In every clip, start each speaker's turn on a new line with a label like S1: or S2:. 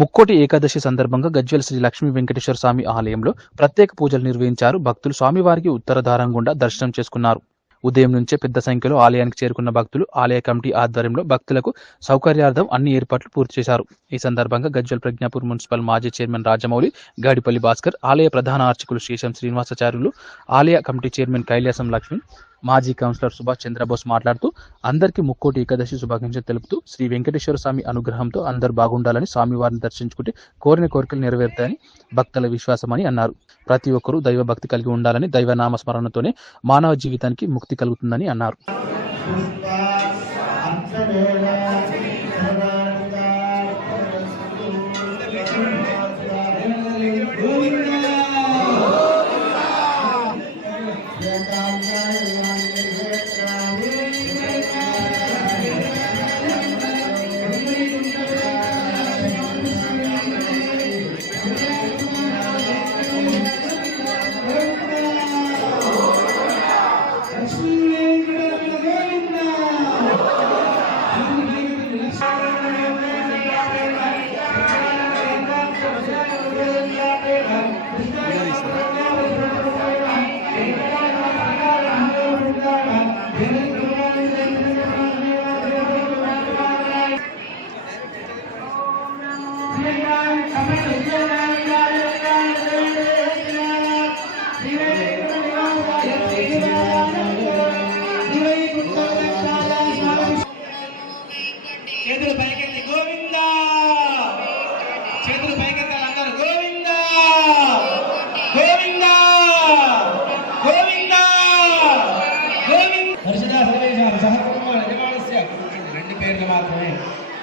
S1: ముక్కోటి ఏకాదశి సందర్భంగా గజ్వెల్ శ్రీ లక్ష్మీ వెంకటేశ్వర స్వామి ఆలయంలో ప్రత్యేక పూజలు నిర్వహించారు. భక్తులు స్వామివారికి ఉత్తరధారం గుండా దర్శనం చేసుకున్నారు. ఉదయం నుంచే పెద్ద సంఖ్యలో ఆలయానికి చేరుకున్న భక్తులు ఆలయ కమిటీ ఆధ్వర్యంలో భక్తులకు సౌకర్యార్థం అన్ని ఏర్పాట్లు పూర్తి చేశారు. ఈ సందర్భంగా గజ్వల్ ప్రజ్ఞాపూర్ మున్సిపల్ మాజీ చైర్మన్ రాజమౌళి గాడిపల్లి భాస్కర్ ఆలయ ప్రధాన అర్చకులు శేషం శ్రీనివాసాచార్యులు ఆలయ కమిటీ చైర్మన్ కైలాసం లక్ష్మి మాజీ కౌన్సిలర్ సుభాష్ చంద్రబోస్ మాట్లాడుతూ అందరికీ ముక్కోటి ఏకాదశి శుభాకాంక్షలు తెలుపుతూ శ్రీ వెంకటేశ్వర స్వామి అనుగ్రహంతో అందరు బాగుండాలని స్వామివారిని దర్శించుకుంటే కోరిన కోరికలు నెరవేరుతాయని భక్తుల విశ్వాసమని అన్నారు. ప్రతి ఒక్కరూ దైవ భక్తి కలిగి ఉండాలని దైవ నామస్మరణతోనే మానవ జీవితానికి ముక్తి కలుగుతుందని అన్నారు.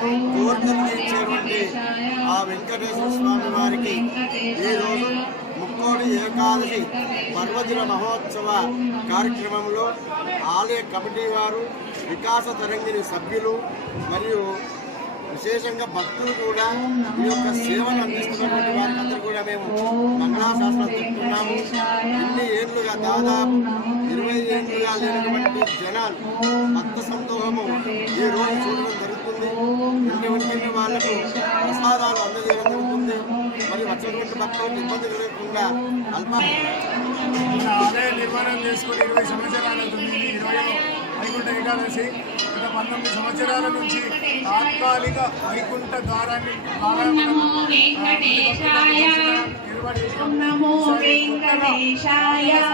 S2: కోరికలు ఆ వెంకటేశ్వర స్వామి వారికి ఈరోజు ముక్కోడి ఏకాదశి పర్వదిన మహోత్సవ కార్యక్రమంలో ఆలయ కమిటీ వారు వికాస తరంగిణి సభ్యులు మరియు విశేషంగా భక్తులు కూడా ఈ యొక్క సేవలు అందిస్తున్నటువంటి వారికందరూ కూడా మేము మంగళాశాస్త్రం చెప్తున్నాము. ఇన్ని ఏళ్ళుగా దాదాపు ఇరవై ఏళ్ళుగా లేనటువంటి జనాలు భక్త సంతోహము ఈ రోజు చూడడం జరుగుతుంది. ఇంటి వెంటనే వాళ్ళకు ప్రసాదాలు అందజేయడం జరుగుతుంది. మరి వచ్చినటువంటి భక్తులకు ఇబ్బంది కలగకుండా అల్ప
S3: ఆలయ నిర్మాణం చేసుకుని ఇరవై సంవత్సరాల తొమ్మిది ఇరవై వైకుంఠ ఏకాదశి గత పంతొమ్మిది సంవత్సరాల నుంచి తాత్కాలిక వైకుంఠ ద్వారాన్ని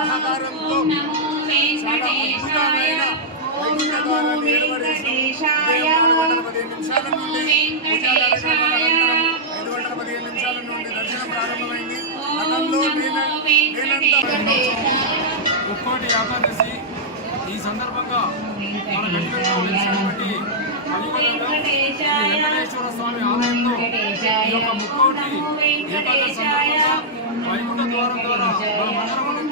S3: సహకారంతో
S4: ఓం నమో వెంకటేశాయ. ఓం వెంకటేశాయ
S3: నుండి నిమిషాల నుండి
S5: ముక్కోటి ఏకాదశి ఈ సందర్భంగా మన గట్టిగా వెలిసినటువంటి వెంకటేశ్వర స్వామి ఆలయంలో ఈ యొక్క ముక్కోటి ఏకాదశి సందర్భంగా వైకుంఠ ద్వారం ద్వారా మన మండలం